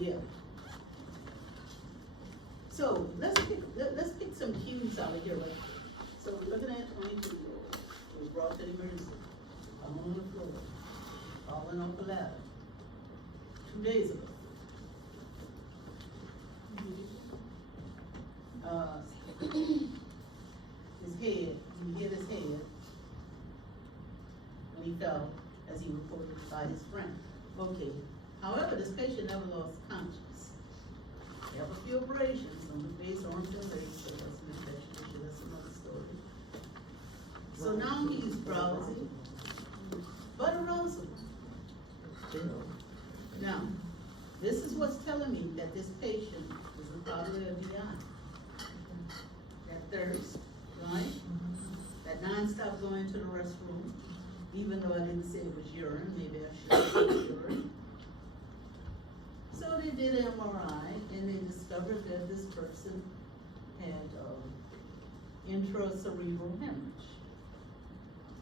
yeah. So let's pick some cues out of here. Right? So we're looking at 22-year-old. We brought to the emergency. I'm on the floor, falling off the ladder. 2 days ago. His head, he hit his head when he fell, as he reported by his friend. Okay. However, this patient never lost conscious. They have a few abrasions on the face, arms, and legs, so that's an infection. That's another story. So now he's drowsy, but arousal. Now, this is what's telling me that this patient is probably a DI. That thirst, right? That non-stop going to the restroom, even though I didn't say it was urine, maybe I should have said urine. So they did an MRI and they discovered that this person had intracerebral hemorrhage.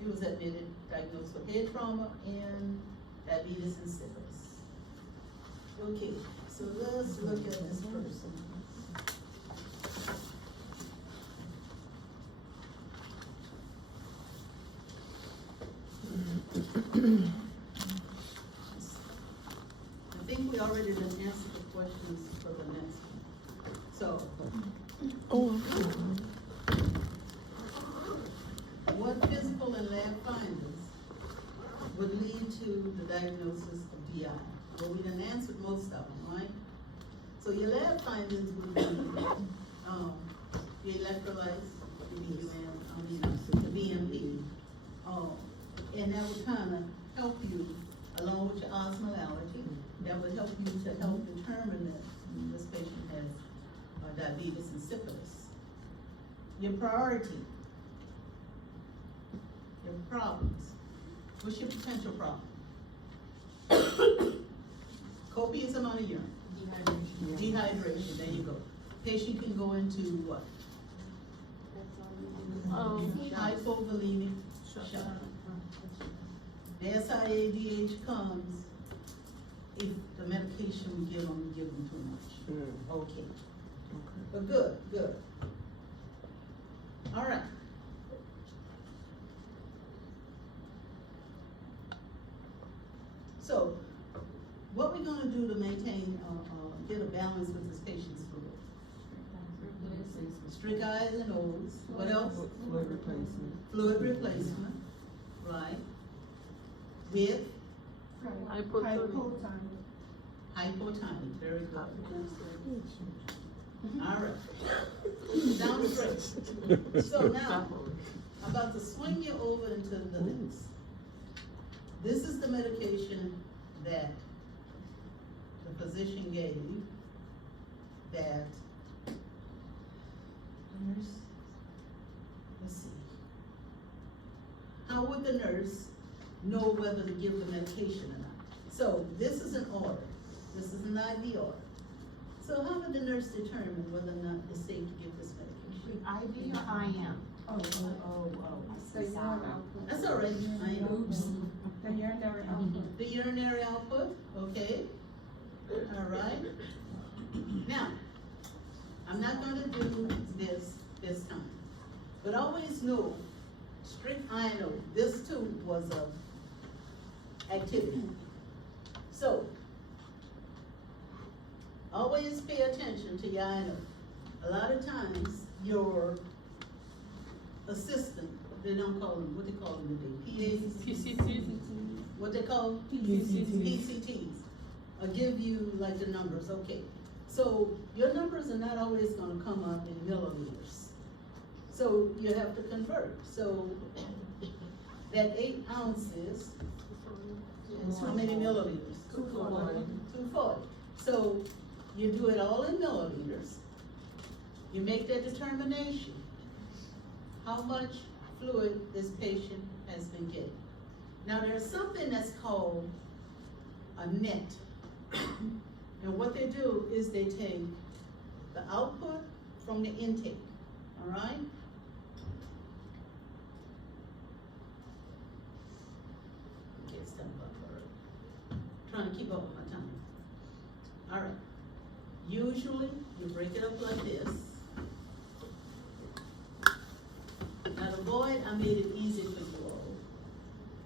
He was admitted, diagnosed with head trauma and diabetes insipidus. Okay, so let's look at this person. I think we already done answered the questions for the next one. So, what physical and lab findings would lead to the diagnosis of DI? Well, we done answered most of them, right? So your lab findings would be the electrolytes, the BMP, and that would kind of help you, along with your osmolality, that would help you to help determine that this patient has diabetes insipidus. Your priority, your problems. What's your potential problem? Copious amount of urine. Dehydration. Dehydration, there you go. Patient can go into what? Hypovolemic shock. The SIADH comes if the medication we give them too much. Okay. But good, good. All right. So, what we're gonna do to maintain, get a balance with this patient's fluid? Strict I's and O's. What else? Fluid replacement. Fluid replacement, right? With Hypotonic. hypotonic, very good. All right. Down straight. So now, I'm about to swing you over into the next. This is the medication that the physician gave that nurse, let's see. How would the nurse know whether to give the medication or not? So this is an order. This is an IV order. So how would the nurse determine whether or not it's safe to give this medication? IV or IM? That's all right. Oops. The urinary output. The urinary output, okay. All right. Now, I'm not gonna do this time, but always know, strict INO, this too was a activity. So, always pay attention to your INO. A lot of times, your assistant, they don't call them, what they call them today, PCTs, what they call PCTs, or give you like the numbers, okay. So your numbers are not always gonna come up in milliliters. So you have to convert. So that 8 ounces is how many milliliters? 240. 240. So you do it all in milliliters. You make that determination. How much fluid this patient has been getting. Now there's something that's called a net. And what they do is they take the output from the intake, all right? Okay, it's 10 o'clock already. Trying to keep up with my time. All right. Usually, you break it up like this. Now the void, I made it easy for you all.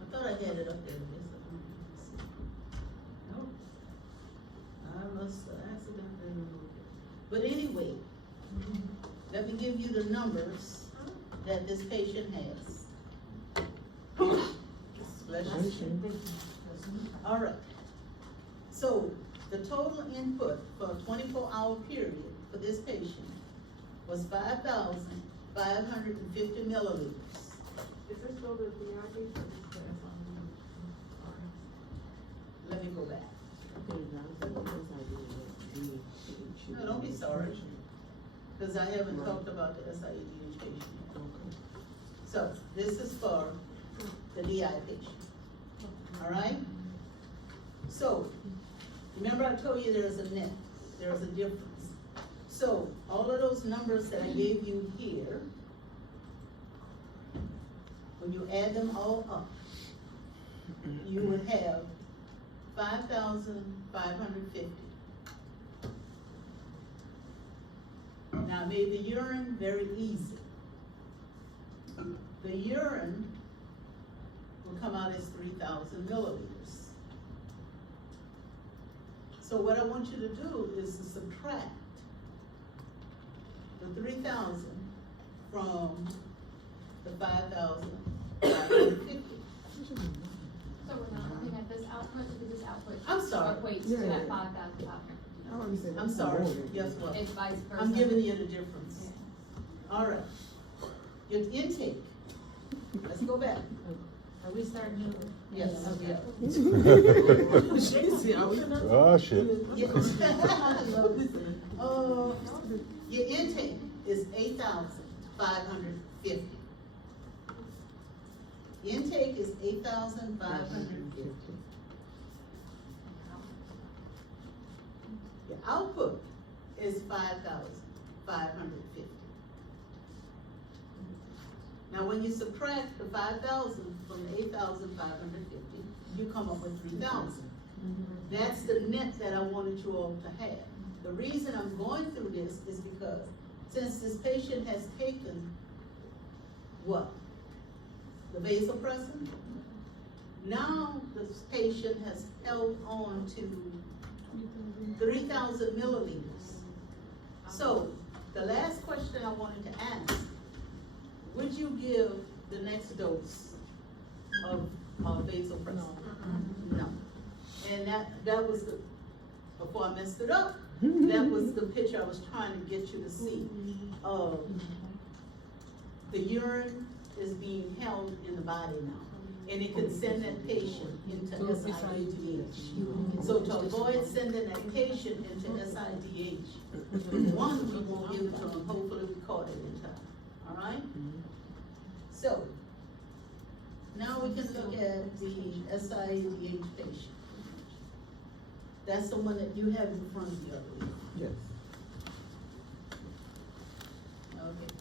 I thought I had it up there. Nope. I must have accidentally removed it. But anyway, let me give you the numbers that this patient has. Bless you. All right. So the total input for a 24-hour period for this patient was 5,550 milliliters. Is this still the DRD or is this Let me go back. No, don't be sorry, because I haven't talked about the SIADH patient yet. So this is for the DI patient. All right? So remember I told you there's a net, there's a difference. So all of those numbers that I gave you here, when you add them all up, you would have 5,550. Now I made the urine very easy. The urine will come out as 3,000 milliliters. So what I want you to do is to subtract the 3,000 from the 5,550. So we're not looking at this output, because this output I'm sorry. equates to that 5,500. I'm sorry, yes, what? It's vice versa. I'm giving you the difference. All right. Your intake. Let's go back. Are we starting new? Yes, Okay. Oh, shit. Your intake is 8,550. Intake is 8,550. Your output is 5,550. Now, when you subtract the 5,000 from the 8,550, you come up with 3,000. That's the net that I wanted you all to have. The reason I'm going through this is because since this patient has taken what? The vasopressin? Now this patient has held on to 3,000 milliliters. So the last question I wanted to ask, would you give the next dose of vasopressin? No. And that was the, before I messed it up, that was the picture I was trying to get you to see. The urine is being held in the body now, and it can send that patient into SIADH. So to avoid sending that patient into SIADH, one, we won't give it to them, hopefully we caught it in time, all right? So, now we can look at the SIADH patient. That's the one that you have in front of you, I believe. Yes. Okay.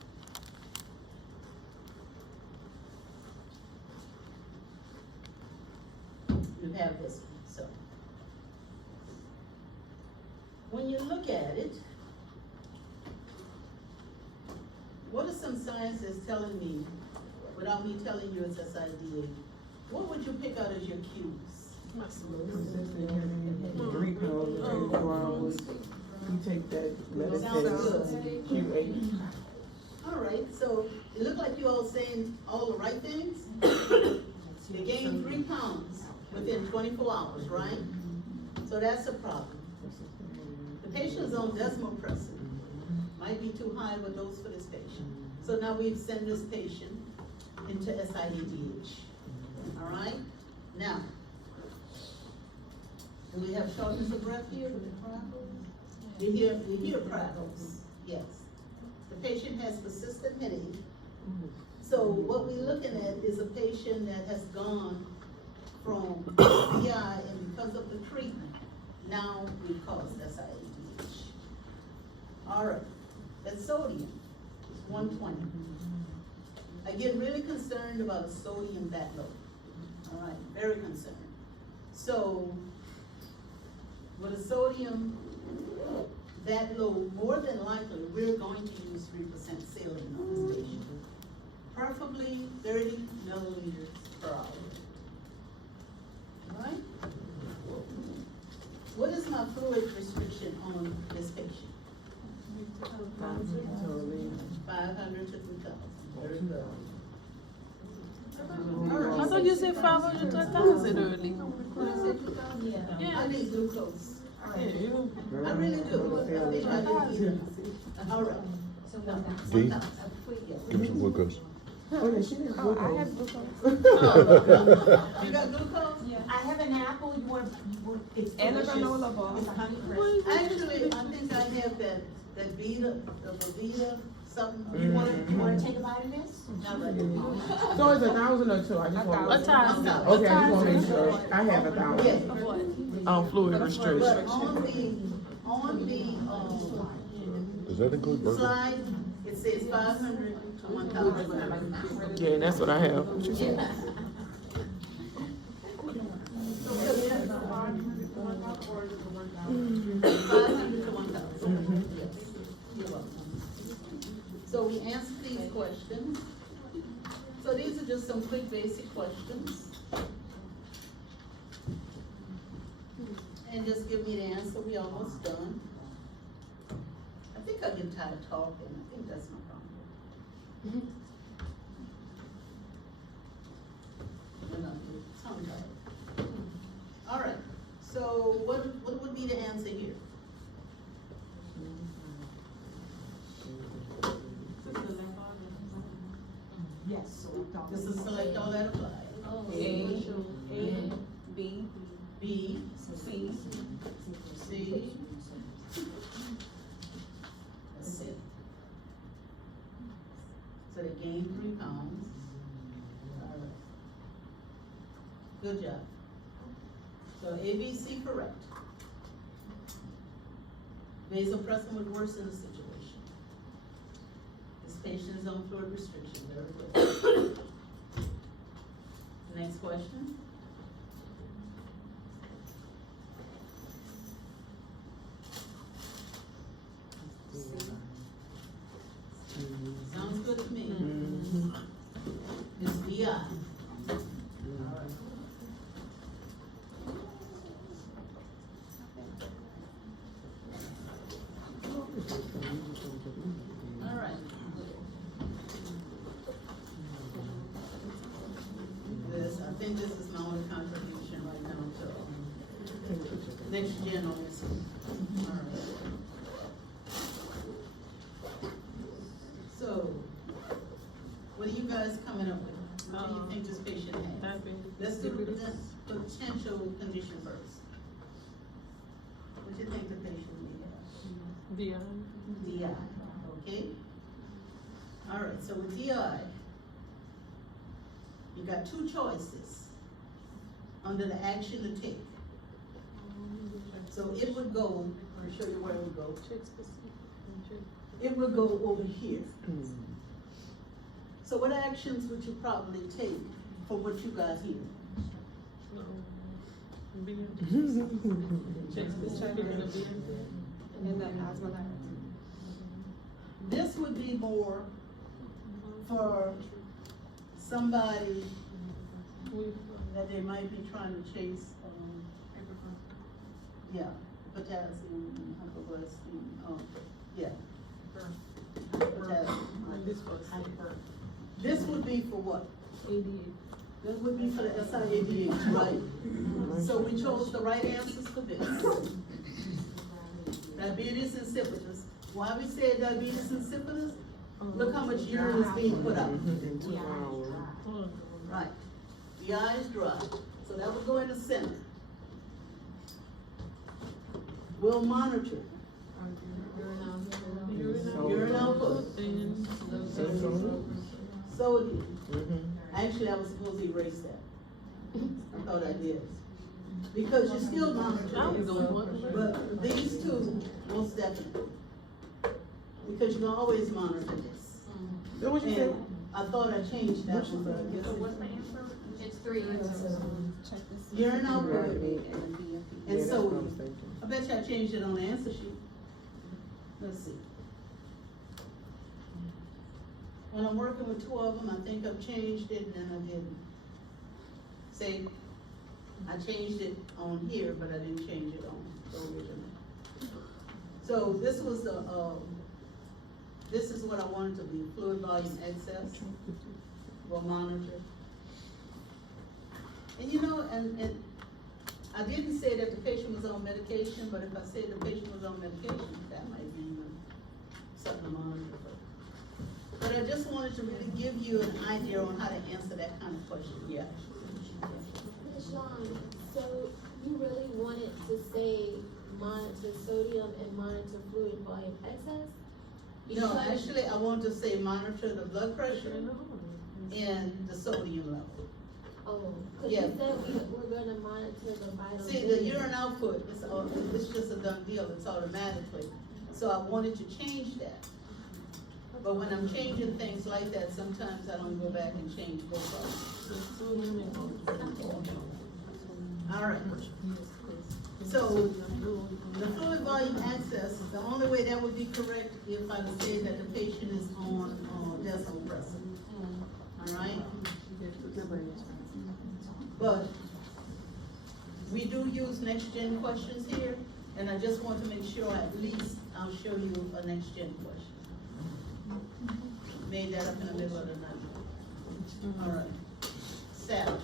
You have this one, so. When you look at it, what are some signs that's telling me, without me telling you it's SIDA, what would you pick out as your cues? Consistent hearing, 3 pounds, 24 hours. You take that Sounds medicine, Q8. All right, so it looked like you all saying all the right things. They gained 3 pounds within 24 hours, right? So that's a problem. The patient is on desmopressin. Might be too high of a dose for this patient. So now we've sent this patient into SIDH. All right? Now, do we have shortness of breath here? You hear crackles? Yes. The patient has persistent headache. So what we're looking at is a patient that has gone from PI, and because of the treatment, now we cause SIADH. All right, that sodium is 120. I get really concerned about a sodium that low. All right, very concerned. So with a sodium that low, more than likely, we're going to use 3% saline on this patient. Preferably 30 milliliters per hour. Right? What is my fluid restriction on this patient? 500 to 3,000. I thought you said 500 to 1,000 early. What I said, 2,000? Yeah. I need glucose. Yeah, you- I really do. I think I need it. All right. D? 1,000. Give me some glucose. Oh, yeah, she needs Oh, I glucose. have glucose. You got glucose? I have an apple, you want, it's And a delicious. granola bar. It's honey crisp. Actually, I think I have that Vita, the Vita, something. You wanna take a bite of this? Not right now. So it's 1,000 or 2? I just want. 1,000. Okay, I just want to make sure. I have 1,000. Yeah. Of what? Fluid But restriction. on the, Does that include burger? slide, it says 500 to 1,000. Yeah, that's what I have. Yeah. Or 500 to 1,000. Yes. You're welcome. So we answered these questions. So these are just some quick basic questions. And just give me the answer, we almost done. I think I get tired of talking, I think that's my problem. And I'm tongue-tied. All right, so what would be the answer here? Yes, select all. This is select all that apply. A, B, B, C, C. That's it. So they gained 3 pounds. All right. Good job. So ABC correct. Vasopressin would worsen the situation. This patient is on fluid restriction, very good. Next question. Sounds good to me. It's DI. All right. All right. I think this is my only contribution right now to next gen on this. All right. So, what are you guys coming up with? What do you think this patient has? Diabetes. Let's do the potential condition first. What do you think the patient may have? DI. DI, okay? All right, so with DI, you got 2 choices under the action to take. So it would go, I'm gonna show you where it would go. It would go over here. So what actions would you probably take for what you got here? and then osmolarity. This would be more for somebody that they might be trying to chase, yeah, potassium, hypoglycemia, yeah. Potassium. This would be for what? This would be for the SIADH, right? So we chose the right answers for this. Diabetes insipidus. Why we said diabetes insipidus? Look how much urine is being put out. In 2 hours. Right. The eye is dry. So that would go in the center. We'll monitor urine output, sodium. Actually, I was supposed to erase that. I thought I did. Because you're still monitoring. But these 2, most definitely. Because you can always monitor this. So what you said? And I thought I changed that one, but I guess. What's the answer? It's 3 answers. Check this. Urine output and Yeah, that's what I was sodium. thinking. I bet you I changed it on the answer sheet. Let's see. When I'm working with two of them, I think I've changed it and then I didn't. See, I changed it on here, but I didn't change it on the original. So this was the, this is what I wanted to be, fluid volume excess, will monitor. And you know, and I didn't say that the patient was on medication, but if I said the patient was on medication, that might be something to monitor for. But I just wanted to really give you an idea on how to answer that kind of question, yeah. Ms. Shawn, so you really wanted to say monitor sodium and monitor fluid volume excess? No, Because- actually, I want to say monitor the blood pressure and the sodium level. Oh, cause Yeah. you said we're gonna monitor the vital. See, the urine output, it's just a done deal, it's automatically. So I wanted to change that. But when I'm changing things like that, sometimes I don't go back and change both of them. All right. So, the fluid volume access, the only way that would be correct if I would say that the patient is on desmopressin. All right? But we do use next-gen questions here, and I just want to make sure at least I'll show you a next-gen question. Made that up in the middle of the night. All right. Sal.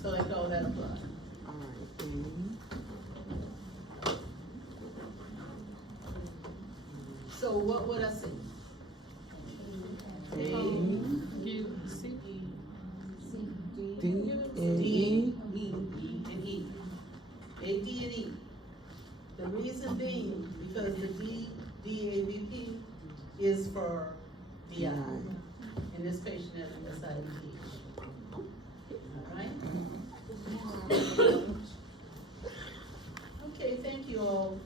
Select all that apply. So what would I say? A, C. D, and D, E. E, and E. A, D, and E. The reason being, because the DAVP is for DI, and this patient has ADH. All right? Okay, thank you all.